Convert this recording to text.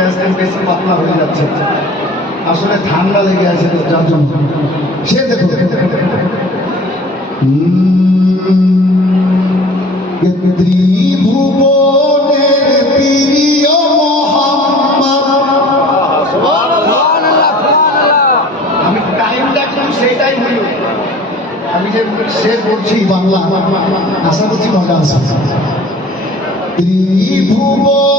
মেজাজটা বেশি পাতলা হয়ে যাচ্ছে, আসলে ঠান্ডা লেগে আছে তো যার জন্য। সে দেখো ত্রিভুবনের প্রিয় মোহাম্মদ, আমি টাইমটা কিন্তু সেই টাইম হইল, আমি যে সে বলছি বাংলা, আশা করছি মজা আসবে। ত্রিভুবন